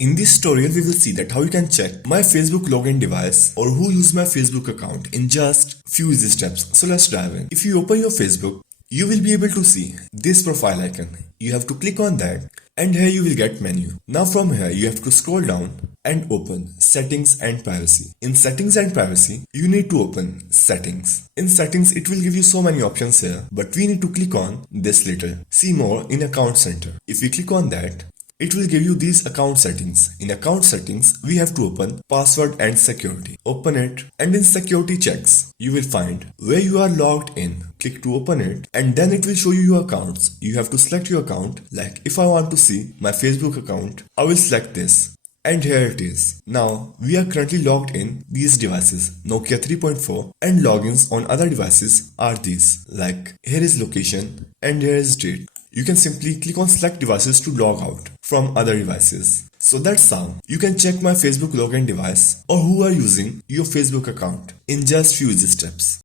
In this tutorial, we will see that how you can check my Facebook login device or who used my Facebook account in just few easy steps. So let's dive in. If you open your Facebook, you will be able to see this profile icon. You have to click on that and here you will get menu. Now from here, you have to scroll down and open settings and privacy. In settings and privacy, you need to open settings. In settings, it will give you so many options here, but we need to click on this little. See more in account center. If we click on that, it will give you these account settings. In account settings, we have to open password and security. Open it and in security checks, you will find where you are logged in. Click to open it and then it will show you your accounts. You have to select your account. Like if I want to see my Facebook account, I will select this. And here it is. Now, we are currently logged in these devices, Nokia 3.4, and logins on other devices are these. Like, here is location and here is date. You can simply click on select devices to log out from other devices. So that's how you can check my Facebook login device or who are using your Facebook account in just few easy steps.